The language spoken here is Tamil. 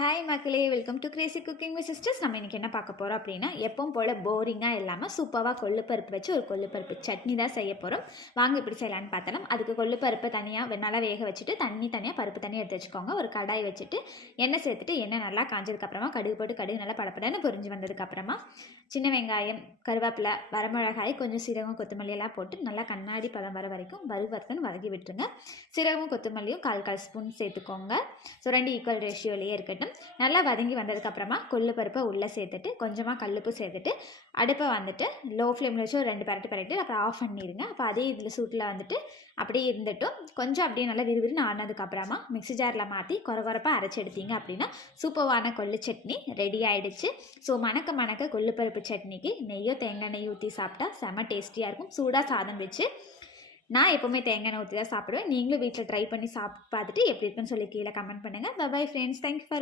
ஹாய் மக்களே, welcome to Crazy cooking with sisters. நம்ம இன்றைக்கி என்ன பார்க்க போகிறோம் அப்படின்னா, எப்பவும் போல் போரிங்காக இல்லாமல் சூப்பராக கொள்ளுப்பருப்பு வச்சு ஒரு கொள்ளுப்பருப்பு சட்னி தான் செய்ய போகிறோம். வாங்க இப்படி செய்யலான்னு பார்த்தலாம். அதுக்கு கொள்ளுப்பருப்பு தனியாக நல்லா வேக வச்சுட்டு தண்ணி தனியாக பருப்பு தனியாக எடுத்து வச்சுக்கோங்க. ஒரு கடாய் வச்சுட்டு எண்ணெய் சேர்த்துட்டு எண்ணெய் நல்லா காஞ்சதுக்கப்புறமா கடுகு போட்டு கடுகு நல்லா படப்படன்னு பொரிஞ்சு வந்ததுக்கப்புறமா சின்ன வெங்காயம், கருவேப்பிலை, வரமிளகாய், கொஞ்சம் சீரகம், கொத்தமல்லி எல்லாம் போட்டு நல்லா கண்ணாடி பதம் வர வரைக்கும் வறுவறுத்துன்னு வதக்கி விட்டுருங்க. சீரகமும் கொத்தமல்லியும் கால் ஸ்பூன் சேர்த்துக்கோங்க. ஸோ 2 ஈக்குவல் ரேஷியோலேயே இருக்கட்டும். நல்லா வதங்கி வந்ததுக்கப்புறமா கொள்ளு பருப்பை உள்ளே சேர்த்துட்டு கொஞ்சமாக கல்லுப்பு சேர்த்துட்டு அடுப்பை வந்துட்டு லோ ஃப்ளேமில் வச்சு ஒரு 2 பரட்டு அப்புறம் ஆஃப் பண்ணிடுங்க. அப்போ அதே இதில் சூட்டில் வந்துட்டு அப்படியே இருந்துட்டும் கொஞ்சம் அப்படியே நல்லா விறுவிறுன்னு ஆனதுக்கப்புறமா மிக்ஸி ஜாரில் மாற்றி கொரப்பாக அரைச்சி எடுத்தீங்க அப்படின்னா சூப்பரான கொள்ளு சட்னி ரெடி ஆகிடுச்சு. ஸோ மணக்க கொள்ளு பருப்பு சட்னிக்கு நெய்யோ தேங்காய் நெய் ஊற்றி சாப்பிட்டா செம்ம டேஸ்டியாக இருக்கும். சூடாக சாதம் வச்சு நான் எப்போவுமே தேங்காய் எண்ணெய் ஊற்றி தான் சாப்பிடுவேன். நீங்களும் வீட்டில் ட்ரை பண்ணி சாப்பிட்டு பார்த்துட்டு எப்படி இருக்குன்னு சொல்லி கீழே கமெண்ட் பண்ணுங்கள். Bye friends, thank you for